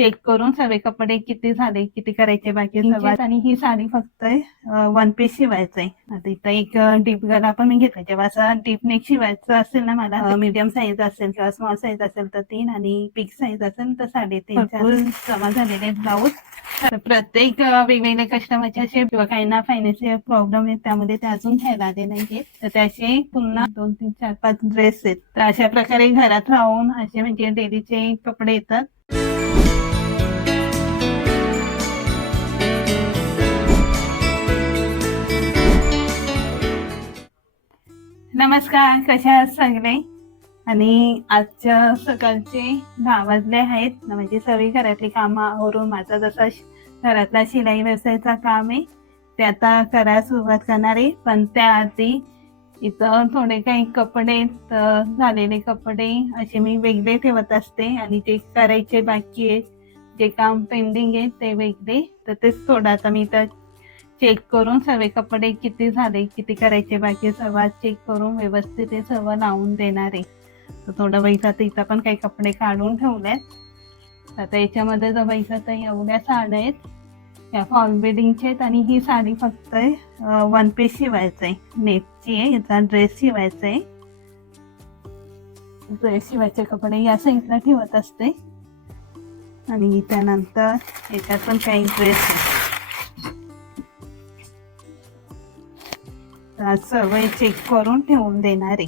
Check करून सगळे कपडे किती झाले किती करायचे बाकी आणि ही साडी फक्त वन पीस शिवायचंय. आता इथं एक डीप गला पण मी घेतला जेव्हा असं डीप नेक शिवायचं असेल ना मला मीडियम साईज असेल किंवा स्मॉल साईज असेल तर तीन आणि बिग साईज असेल तर साडेतीन जमा झालेले ब्लाऊज प्रत्येक अं, वेगवेगळे कस्टमरचे असे किंवा काहींना फायनान्शियल प्रॉब्लेम आहेत त्यामध्ये ते अजून घ्यायला आले नाहीये तर त्याचे पुन्हा दोन तीन चार पाच ड्रेस आहेत. तर अशा प्रकारे घरात राहून असे म्हणजे डेलीचे कपडे येतात. नमस्कार कशा आहात सगळे? आणि आजच्या सकाळचे दहा वाजले आहेत म्हणजे सगळी घरातली कामं आवरून माझा जसा घरातला शिलाई व्यवसायाचा काम आहे ते आता करायला सुरुवात करणार आहे. पण त्याआधी इथं थोडे काही कपडे झालेले कपडे असे मी वेगळे ठेवत असते आणि जे करायचे बाकी आहे जे काम पेंडिंग आहे ते वेगळे. तर तेच थोडं आता मी इथं चेक करून सर्व कपडे किती झाले किती करायचे बाकी सर्व चेक करून व्यवस्थित ते सर्व लावून देणार आहे. तर थोडं बैसा तिथं इथं पण काही कपडे काढून ठेवलेत. आता याच्यामध्ये जर बैसा तर एवढ्या साड्या आहेत. या फॉल बेडिंगच्या आहेत आणि ही साडी फक्त वन पीस शिवायचं आहे. नेटची आहे याचा ड्रेस शिवायचा आहे. ड्रेस शिवायचे कपडे या साईडला ठेवत असते. आणि त्यानंतर याच्यात पण काही ड्रेस सवय चेक करून ठेवून देणार आहे.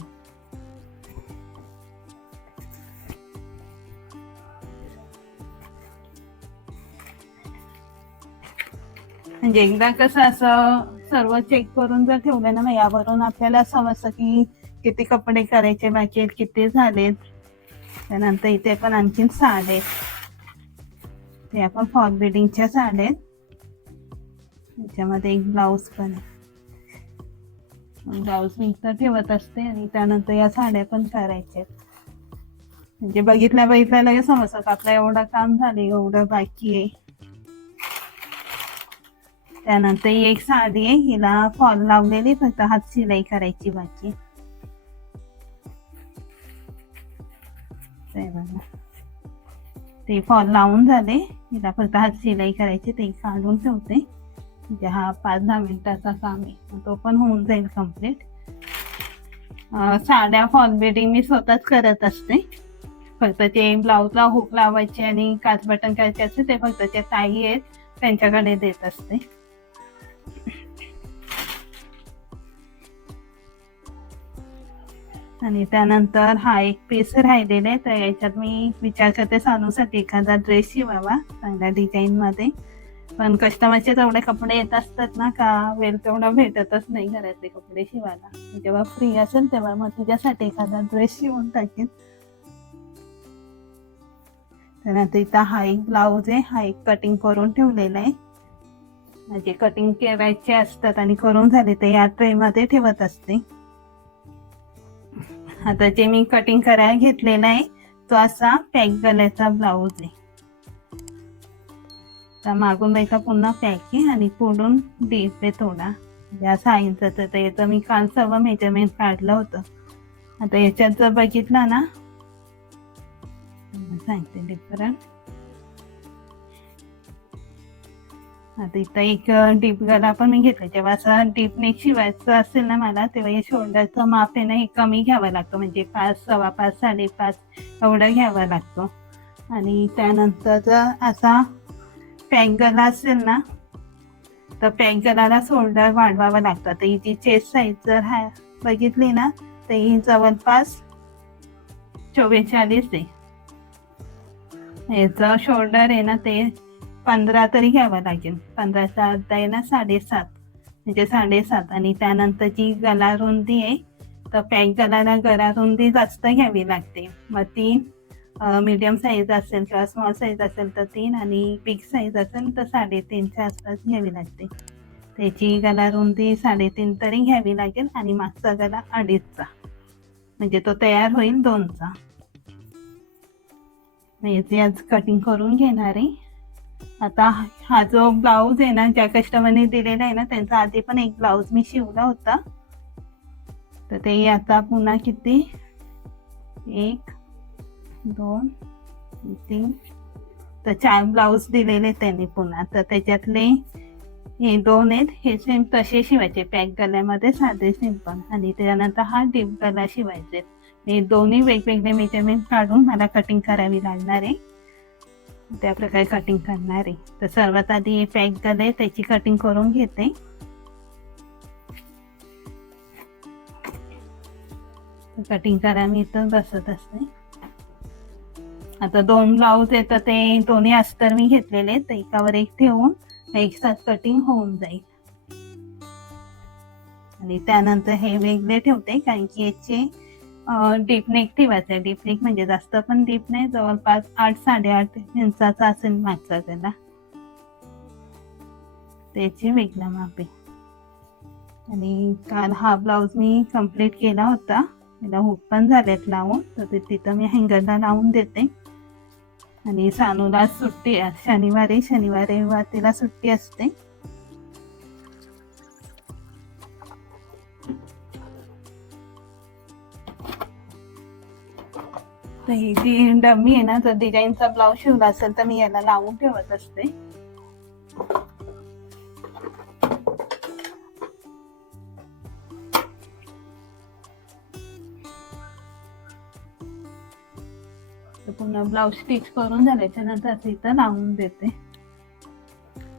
म्हणजे एकदा कसं असं सर्व चेक करून जर ठेवलं ना मग यावरून आपल्याला समजतं की किती कपडे करायचे बाकी आहेत किती झालेत. त्यानंतर इथे पण आणखीन साड्या आहेत. ते आपण फॉल बिडिंगच्या साड्या आहेत. त्याच्यामध्ये एक ब्लाऊज पण आहे. ब्लाऊज मी इथं ठेवत असते आणि त्यानंतर या साड्या पण करायच्या आहेत. म्हणजे बघितल्या बघितल्या लगेच समजतात आपला आपलं एवढं काम झाले एवढं बाकी आहे त्यानंतर एक साडी आहे हिला फॉल लावलेली फक्त हात शिलाई करायची बाकी ते बघा. ते फॉल लावून झाले हिला फक्त हात शिलाई करायची ते काढून ठेवते म्हणजे हा पाच दहा मिनिटाचा काम आहे. तो पण होऊन जाईल कंप्लीट साड्या फॉल मी स्वतःच करत असते. फक्त ते ब्लाऊजला हुक लावायचे आणि काच बटन करायचे असते ते फक्त त्या ताई आहेत त्यांच्याकडे देत असते. आणि त्यानंतर हा एक पीस राहिलेला आहे तर याच्यात मी विचार करते सानूसाठी एखादा ड्रेस शिवावा चांगल्या डिझाईन मध्ये. पण कस्टमरचे तेवढे कपडे येत असतात ना का? वेळ तेवढा भेटतच नाही घरातले कपडे शिवायला. जेव्हा फ्री असेल तेव्हा मग तिच्यासाठी एखादा ड्रेस शिवून टाकेन. त्यानंतर इथं हा एक ब्लाऊज आहे. हा एक कटिंग करून ठेवलेला आहे. म्हणजे कटिंग करायचे असतात आणि करून झाले ते या ट्रेमध्ये ठेवत असते. आता जे मी कटिंग करायला घेतलेला आहे तो असा पॅक गल्याचा ब्लाऊज आहे. आता मागून बायका पुन्हा पॅक आणि फोडून देते थोडा. या साईजचं तर याचं मी काल सर्व मेजरमेंट काढलं होतं. आता याच्यात जर बघितलं ना सांगते डिफरंट आता इथं एक डीप गला पण मी घेतला. जेव्हा असं डीप नेक शिवायचं असेल ना मला तेव्हा हे शोल्डरचं माप आहे ना हे कमी घ्यावं लागतं. म्हणजे पाच सव्वा पाच साडेपाच एवढं घ्यावं लागतं. आणि त्यानंतर असा पॅक असेल ना तर पॅक शोल्डर वाढवावं लागतं. तर हिची चेस्ट साईज जर हा बघितली ना तर ही जवळपास चोवेचाळीस आहे. याचं शोल्डर आहे ना ते पंधरा तरी घ्यावं लागेल. पंधराचा अर्धा आहे ना साडेसात. म्हणजे साडेसात. आणि त्यानंतर जी गला रुंदी आहे तर पॅक गलाला गला रुंदी जास्त घ्यावी लागते. मग ती मीडियम साईज असेल किंवा स्मॉल साईज असेल तर तीन आणि बिग साईज असेल तर साडेतीनच्या आसपास घ्यावी लागते. त्याची गला रुंदी साडेतीन तरी घ्यावी लागेल आणि मागचा गला अडीचचा म्हणजे तो तयार होईल दोनचा याची आज कटिंग करून घेणार आहे. आता हा जो ब्लाऊज आहे ना ज्या कस्टमरने दिलेला आहे ना त्यांचा आधी पण एक ब्लाऊज मी शिवला होता. तर ते आता पुन्हा किती? एक दोन तीन. तर चार ब्लाऊज दिलेले त्यांनी पुन्हा. तर त्याच्यातले हे दोन आहेत. हे सेम तसे शिवायचे. पॅक गल्यामध्ये साधे सिंपल आणि त्याच्यानंतर हा डीप गला शिवायचे. हे दोन्ही वेगवेगळे मेजरमेंट काढून मला कटिंग करावी लागणार आहे. त्या प्रकारे कटिंग करणार आहे. तर सर्वात आधी हे पॅक गले त्याची कटिंग करून घेते. कटिंग करा मी तर बसत असते. आता दोन ब्लाऊज येतं ते दोन्ही अस्तर मी घेतलेले आहेत तर एकावर एक ठेवून एक साथ कटिंग होऊन जाईल. आणि त्यानंतर हे वेगळे ठेवते कारण की याचे डीप नेक ठेवायचं आहे डीप नेक म्हणजे जास्त पण डीप नाही जवळपास आठ साडेआठ इंचाचा असेल मागचा त्याला. त्याचे वेगळा माप आहे. आणि काल हा ब्लाऊज मी कंप्लीट केला होता. त्याला हुक पण झालेत लावून तर ते तिथं मी हँगरला लावून देते. आणि सानूला सुट्टी शनिवारी शनिवारी रविवार तिला सुट्टी असते. तर ही जी डमी आहे ना जर डिझाईनचा ब्लाऊज शिवला असेल तर मी याला लावून ठेवत असते. तर पुन्हा ब्लाऊज स्टिच करून झाल्याच्यानंतर तिथं लावून देते.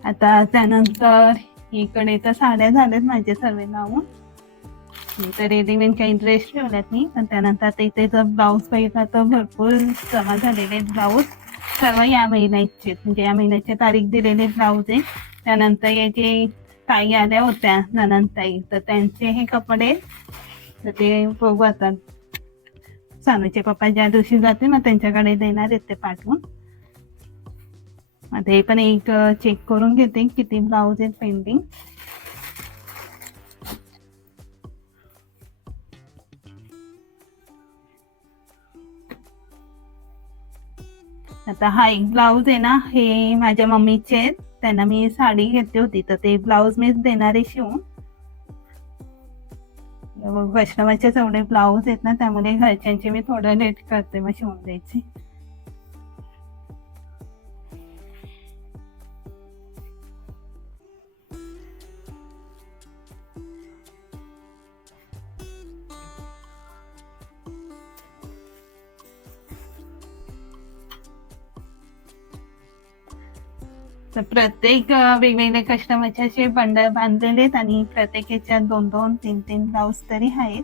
आता त्यानंतर इकडे तर साड्या झाल्यात माझे सर्व लावून. मी तर रेडीमेड काही ड्रेस ठेवल्यात मी पण त्यानंतर आता इथे जर ब्लाऊज बघितला तर भरपूर जमा झालेले ब्लाऊज. सर्व या महिन्याचे म्हणजे या महिन्याची तारीख दिलेले ब्लाऊज आहे त्यानंतर या जे ताई आल्या होत्या ननंदताई तर त्यांचे हे कपडे तर ते बघू आता. सानूचे पप्पा ज्या दिवशी जाते ना त्यांच्याकडे देणार आहेत ते पाठवून. आता हे पण एक चेक करून घेते किती ब्लाऊज आहेत पेंटिंग आता हा एक ब्लाऊज आहे ना हे माझ्या मम्मीचे आहेत. त्यांना मी साडी घेतली होती तर ते ब्लाऊज मीच देणार आहे शिवून. वैष्णवाचे एवढे ब्लाऊज आहेत ना त्यामुळे घरच्यांचे मी थोडं लेट करते मग शिवून द्यायचे. तर प्रत्येक वेगवेगळ्या कस्टमरच्या कस्टमरचे असे बंडल बांधलेले आहेत आणि प्रत्येक ह्याच्यात दोन दोन तीन तीन ब्लाऊज तरी आहेत.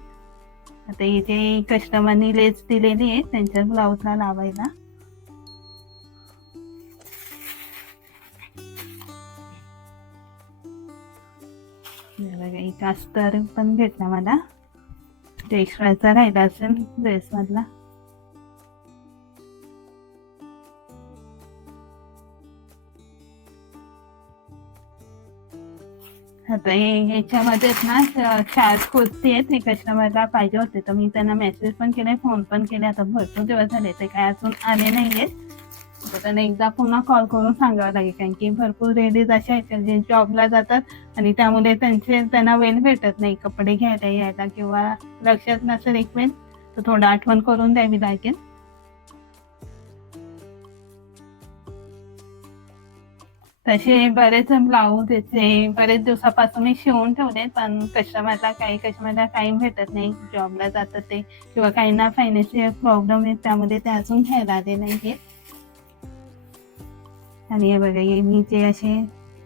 आता इथे कस्टमरनी लेस दिलेली आहे त्यांच्या ब्लाऊजला लावायला. बघा एक अस्तर पण भेटला मला. ते एक्स्ट्राचा राहिला असेल ड्रेसमधला आता हे ह्याच्यामध्येच ना च- चार आहेत ते कस्टमरला पाहिजे होते. तर मी त्यांना मेसेज पण केले फोन पण केले. आता भरपूर दिवस झाले ते काय अजून आले नाहीयेत. तर त्यांना एकदा पुन्हा कॉल करून सांगावं लागेल कारण की भरपूर लेडीज अशा आहेत जे जॉबला जातात आणि त्यामुळे त्यांचे त्यांना वेळ भेटत नाही. कपडे घ्यायला यायला किंवा लक्षात नसेल एक वेळ तर थोडं आठवण करून द्यावी लागेल तसे बरेच ब्लाऊज याचे बरेच दिवसापासून मी शिवून ठेवले पण कस्टमरला काही कस्टमरला टाइम भेटत नाही. जॉबला जातात ते किंवा काहींना फायनान्शियल प्रॉब्लेम आहेत त्यामध्ये ते अजून घ्यायला आले नाही आणि हे बघा मी जे असे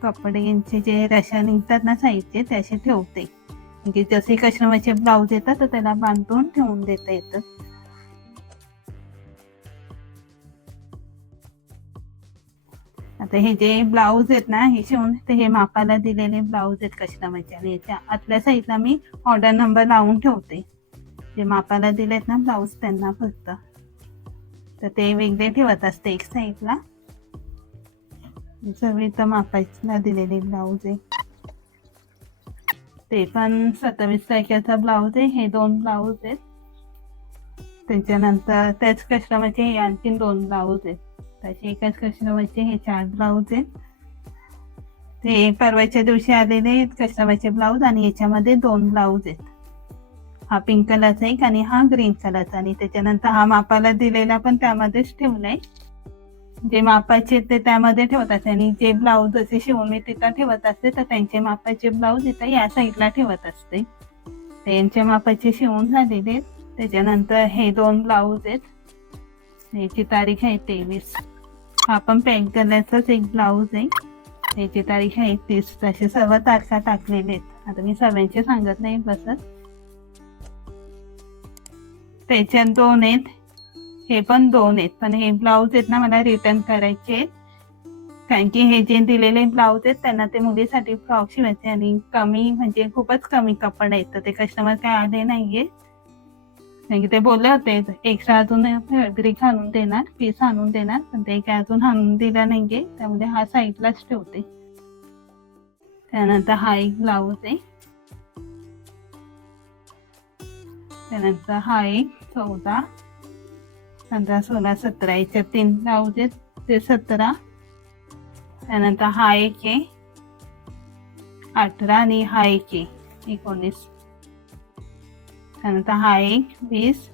कपडे यांचे जे रशा निघतात ना साहित्य ते असे ठेवते. म्हणजे जसे कस्टमरचे ब्लाऊज येतात तर त्याला बांधून ठेवून देता येतं. तर हे जे ब्लाऊज आहेत ना हे शिवून ते हे मापाला दिलेले ब्लाऊज आहेत कस्टमरचे आणि याच्या आतल्या साईडला मी ऑर्डर नंबर लावून ठेवते. जे मापाला दिलेत ना ब्लाऊज त्यांना फक्त. तर ते वेगळे ठेवत असते एक साईडला सगळी तर मापायला दिलेले ब्लाऊज आहे. ते पण सत्तावीस तारखेचा ब्लाऊज आहे हे दोन ब्लाऊज आहेत. त्याच्यानंतर त्याच कस्टमरचे हे आणखीन दोन ब्लाऊज आहेत. त्याचे एकाच कस्टमरचे हे चार ब्लाऊज आहेत. ते परवाच्या दिवशी आलेले आहेत कस्टमरचे ब्लाऊज आणि याच्यामध्ये दोन ब्लाऊज आहेत. हा पिंक कलरचा एक आणि हा ग्रीन कलरचा आणि त्याच्यानंतर हा मापाला दिलेला पण त्यामध्येच ठेवलाय. जे मापाचे ते त्यामध्ये ठेवत असते आणि जे ब्लाऊज असे शिवून मी तिथं ठेवत असते तर त्यांचे मापाचे ब्लाऊज इथं या साईडला ठेवत असते. त्यांच्या मापाचे शिवून झालेले आहेत. त्याच्यानंतर हे दोन ब्लाऊज आहेत. याची तारीख आहे तेवीस. हा पण पॅक करण्याचाच एक ब्लाऊज आहे. त्याची तारीख आहे तीस तसे सर्व तारखा टाकलेले आहेत. आता मी सर्वांचे सांगत नाही बसत. त्याच्यात दोन आहेत. हे पण दोन आहेत. पण हे ब्लाऊज आहेत ना मला रिटर्न करायचे आहेत. कारण की हे जे दिलेले ब्लाऊज आहेत त्यांना ते मुलीसाठी फ्रॉक शिवायचे आणि कमी म्हणजे खूपच कमी कपडे आहेत. तर ते कस्टमर काय आले नाहीये. कारण की ते बोलले होते एक्स्ट्रा अजून फॅब्रिक आणून देणार पीस आणून देणार पण ते काय अजून आणून दिला नाहीये त्यामुळे हा साईडलाच ठेवते. त्यानंतर हा एक ब्लाऊज आहे. त्यानंतर हा एक चौदा पंधरा सोळा सतरा याच्यात तीन ब्लाऊज आहेत ते सतरा. त्यानंतर हा एक आहे अठरा आणि हा एक आहे एकोणीस. त्यानंतर हा एक वीस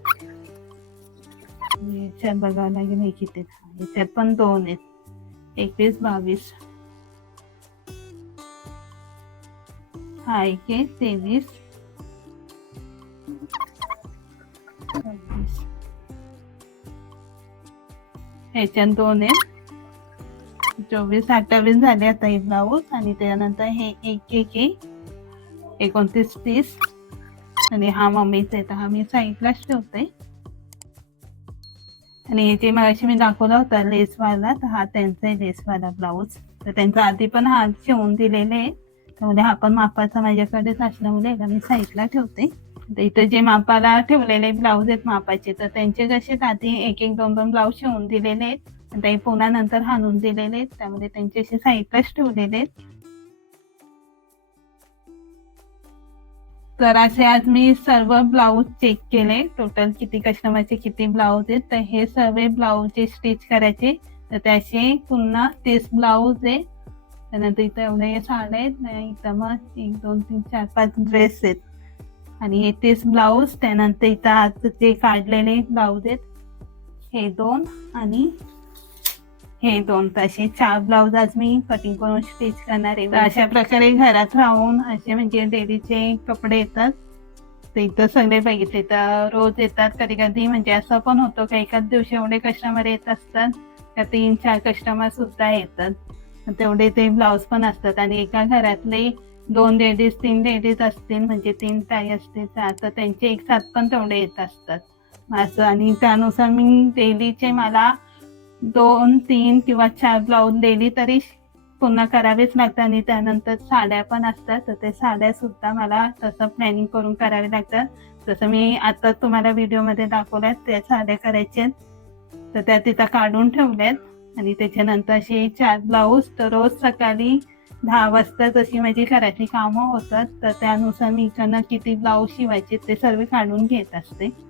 याच्यात बघावं लागेल हे किती याच्यात पण दोन आहेत. एकवीस बावीस. हा एक आहे तेवीस. ह्याच्यात दोन आहेत. चोवीस अठ्ठावीस झाले आता हे ब्लाऊज आणि त्यानंतर हे एक एक आहे. एकोणतीस तीस आणि हा मम्मीचा आहे तर हा मी साईडलाच ठेवते. आणि हे जे मगाशी मी दाखवला होता लेसवाला तर हा त्यांचा आहे लेसवाला ब्लाऊज. तर त्यांचा आधी पण हा शिवून दिलेले आहे. त्यामुळे म्हणजे हा पण मापाचा माझ्याकडेच असल्यामुळे याला मी साईडला ठेवते. तर इथं जे मापाला ठेवलेले ब्लाऊज आहेत मापाचे तर त्यांचे कसे आधी एक एक दोन दोन ब्लाऊज शिवून दिलेले आहेत. ते पुन्हा नंतर हाणून दिलेले आहेत. त्यामध्ये त्यांचे असे साईडलाच ठेवलेले आहेत. तर असे आज मी सर्व ब्लाऊज चेक केले. टोटल किती कस्टमरचे किती ब्लाऊज आहेत? तर हे सर्व ब्लाऊजचे स्टिच करायचे तर त्याचे पुन्हा तीस ब्लाऊज आहे. त्यानंतर इथं एवढे साड्या आहेत इथं मग एक दोन तीन चार पाच ड्रेस आहेत. आणि हे तीस ब्लाऊज त्यानंतर इथं आज जे काढलेले ब्लाऊज आहेत हे दोन आणि हे दोन तसे चार ब्लाउज आज मी कटिंग करून स्टिच करणार आहे. अशा प्रकारे घरात राहून असे म्हणजे डेलीचे कपडे येतात. ते इथं सगळे बघितले तर रोज येतात. कधी कधी म्हणजे असं पण होतं का एकाच दिवशी एवढे कस्टमर येत असतात. का तीन चार कस्टमर सुद्धा येतात. तेवढे ते ब्लाऊज पण असतात. आणि एका घरातले दोन लेडीज तीन लेडीज असतील म्हणजे तीन ताई असतील तर त्यांचे एक साथ पण तेवढे येत असतात. असं आणि त्यानुसार मी डेलीचे मला दोन तीन किंवा चार ब्लाऊज डेली तरी पुन्हा करावेच लागतात आणि त्यानंतर साड्या पण असतात. तर ते साड्या सुद्धा मला तसं प्लॅनिंग करून करावे लागतात. जसं मी आता तुम्हाला व्हिडिओमध्ये दाखवल्यात त्या साड्या करायच्या आहेत. तर त्या तिथं काढून ठेवल्यात. आणि त्याच्यानंतर असे चार ब्लाऊज तर रोज सकाळी दहा वाजता जशी माझी घरातली कामं होतात तर त्यानुसार मी इकडनं किती ब्लाऊज शिवायचे ते सर्व काढून घेत असते.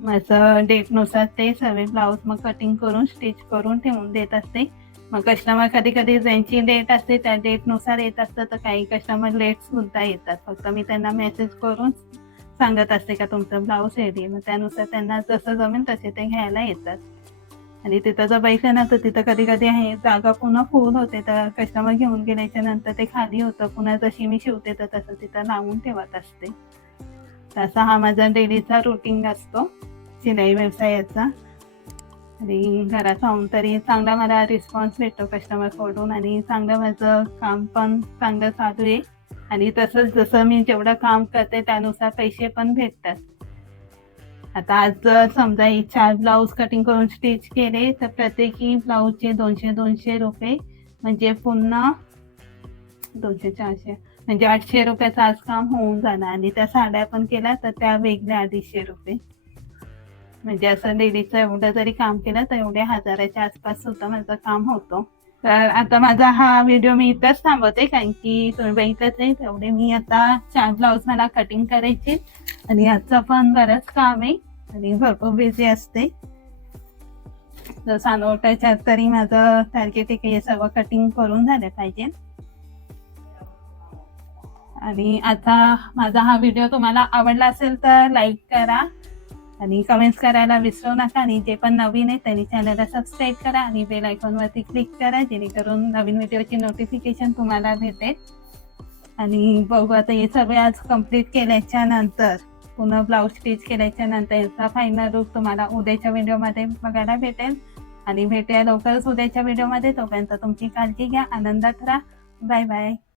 माझं डेटनुसार ते सर्व ब्लाऊज मग कटिंग करून स्टिच करून ठेवून देत असते. मग कस्टमर कधी कधी ज्यांची डेट असते त्या डेटनुसार येत असतं. तर काही कस्टमर लेट सुद्धा येतात. फक्त मी त्यांना मेसेज करून सांगत असते का तुमचं ब्लाऊज रेडी मग त्यानुसार त्यांना जसं जमेल तसे ते घ्यायला येतात. आणि तिथं जर बैठलं ना तर तिथं कधी कधी आहे. जागा पुन्हा फुल होते. तर कस्टमर घेऊन गेल्याच्यानंतर ते खाली होतं. पुन्हा जशी मी शिवते तर तसं तिथं लावून ठेवत असते. तसा हा माझा डेलीचा रुटीन असतो शिलाई व्यवसायाचा. आणि घरात राहून तरी चांगला मला रिस्पॉन्स भेटतो कस्टमरकडून आणि चांगलं माझं काम पण चांगलं चालू आहे. आणि तसंच जसं मी जेवढं काम करते त्यानुसार पैसे पण भेटतात. आता आज जर समजा इच्छा चार ब्लाऊज कटिंग करून स्टिच केले तर प्रत्येकी ब्लाऊजचे दोनशे दोनशे रुपये म्हणजे पुन्हा दोनशे चारशे. म्हणजे आठशे रुपयाचं आज काम होऊन जाणार. आणि त्या साड्या पण केल्या तर त्या वेगळ्या अडीचशे रुपये. म्हणजे असं लेडीजचं एवढं जरी काम केलं तर एवढ्या हजाराच्या आसपास सुद्धा माझं काम होतं. तर आता माझा हा व्हिडिओ मी इथंच थांबवते कारण की तुम्ही बघितलंच आहे तेवढे मी आता चार ब्लाऊज मला कटिंग करायचे. आणि आजचं पण बरंच काम आहे. आणि भरपूर बिझी असते. तर सानोटाच्या तरी माझं टार्गेट आहे की हे सगळं कटिंग करून झालं पाहिजे. आणि आता माझा हा व्हिडिओ तुम्हाला आवडला असेल तर लाईक करा आणि कमेंट्स करायला विसरू नका आणि जे पण नवीन आहे त्यांनी चॅनलला सबस्क्राईब करा आणि बेल आयकॉनवरती क्लिक करा जेणेकरून नवीन व्हिडिओची नोटिफिकेशन तुम्हाला भेटेल. आणि बघू आता हे सगळे आज कंप्लीट केल्याच्यानंतर पुन्हा ब्लाऊज स्टिच केल्याच्यानंतर याचा फायनल रूप तुम्हाला उद्याच्या व्हिडिओमध्ये बघायला भेटेल. आणि भेटूया लवकरच उद्याच्या व्हिडिओमध्ये तोपर्यंत तुमची काळजी घ्या आनंदात राहा. Bye bye